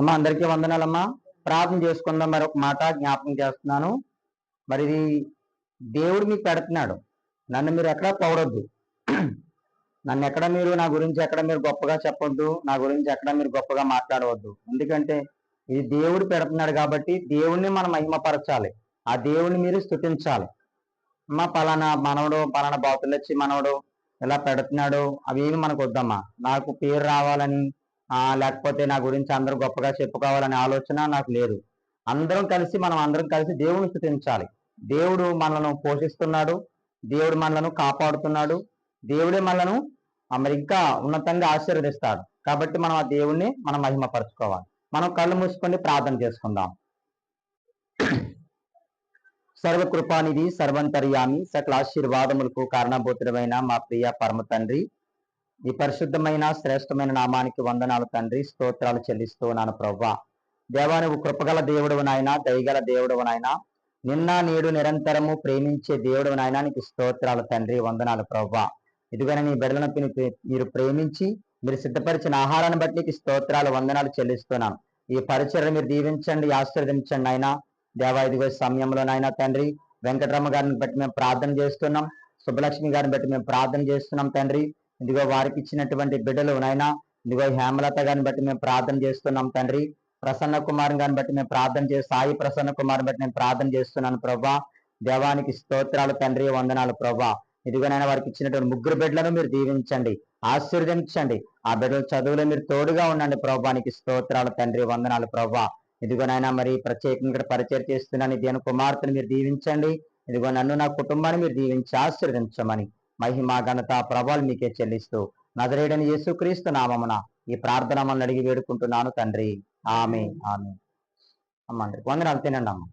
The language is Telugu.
అమ్మ అందరికీ వందనాలమ్మా. ప్రార్థన చేసుకుందాం. మరొక మాట జ్ఞాపకం చేస్తున్నాను. మరి ఇది దేవుడు మీకు పెడుతున్నాడు. నన్ను మీరు ఎక్కడా పొగడొద్దు. నన్ను ఎక్కడ మీరు నా గురించి ఎక్కడ మీరు గొప్పగా చెప్పొద్దు. నా గురించి ఎక్కడ మీరు గొప్పగా మాట్లాడవద్దు. ఎందుకంటే ఇది దేవుడు పెడుతున్నాడు కాబట్టి దేవుణ్ణి మనం మహిమపరచాలి. ఆ దేవుణ్ణి మీరు స్తుతించాలి. అమ్మ పలానా మనవడు పలానా బాతులొచ్చి మనవడు ఇలా పెడుతున్నాడు అవేమి మనకు వద్దమ్మా. నాకు పేరు రావాలని లేకపోతే నా గురించి అందరూ గొప్పగా చెప్పుకోవాలనే ఆలోచన నాకు లేదు. మనం అందరం కలిసి దేవుని స్తుతించాలి. దేవుడు మనలను పోషిస్తున్నాడు. దేవుడు మనలను కాపాడుతున్నాడు. దేవుడే మనలను మరి ఇంకా ఉన్నతంగా ఆశీర్వదిస్తాడు. కాబట్టి మనం ఆ దేవుణ్ణి మనం మహిమపరచుకోవాలి. మనం కళ్ళు మూసుకొని ప్రార్థన చేసుకుందాం. సర్వకృపానిధి సర్వంతర్యామి సకల ఆశీర్వాదములకు కారణభూతుడమైన మా ప్రియ పరమ తండ్రి, ఈ పరిశుద్ధమైన శ్రేష్టమైన నామానికి వందనాలు తండ్రి. స్తోత్రాలు చెల్లిస్తూ నాను ప్రవ్వా. దేవా, నువ్వు కృపగల దేవుడవు నాయన, దయగల దేవుడవు నాయన, నిన్న నేడు నిరంతరము ప్రేమించే దేవుడవు నాయన, నీకు స్తోత్రాలు తండ్రి, వందనాలు ప్రవ్వా. ఇదిగోనే నీ బిడ్డలను మీరు ప్రేమించి మీరు సిద్ధపరిచిన ఆహారాన్ని బట్టి నీకు స్తోత్రాలు వందనాలు చెల్లిస్తున్నాను. ఈ పరిచయం మీరు దీవించండి, ఆశీర్వదించండి ఆయన. దేవా, ఇదిగో సమయంలో నాయన తండ్రి, వెంకటరమ్మ గారిని బట్టి మేము ప్రార్థన చేస్తున్నాం. సుబ్బలక్ష్మి గారిని బట్టి మేము ప్రార్థన చేస్తున్నాం తండ్రి. ఇదిగో వారికి ఇచ్చినటువంటి బిడ్డలు నాయన, ఇదిగో హేమలత గారిని బట్టి మేము ప్రార్థన చేస్తున్నాం తండ్రి. ప్రసన్న కుమార్ గారిని బట్టి మేము ప్రార్థన సాయి ప్రసన్న కుమార్ బట్టి నేను ప్రార్థన చేస్తున్నాను ప్రభా. దేవానికి స్తోత్రాలు తండ్రి, వందనాలు ప్రభా. ఇదిగోనైనా వారికి ఇచ్చినటువంటి ముగ్గురు బిడ్డలను మీరు దీవించండి, ఆశీర్వదించండి. ఆ బిడ్డల చదువులో మీరు తోడుగా ఉండండి ప్రభానికి స్తోత్రాలు తండ్రి, వందనాలు ప్రభా. ఇదిగోనైనా మరి ప్రత్యేకంగా పరిచయం చేస్తున్నాను దేని కుమార్తెను మీరు దీవించండి. ఇదిగో నన్ను నా కుటుంబాన్ని మీరు దీవించి ఆశీర్వదించమని మహిమ ఘనత ప్రభావాలు మీకే చెల్లిస్తూ నజరేయుడైన యేసుక్రీస్తు నామమున ఈ ప్రార్థన మనం అడిగి వేడుకుంటున్నాను తండ్రి. ఆమె ఆమె. అమ్మ అందరికి వందనాలు. తినండి అమ్మ.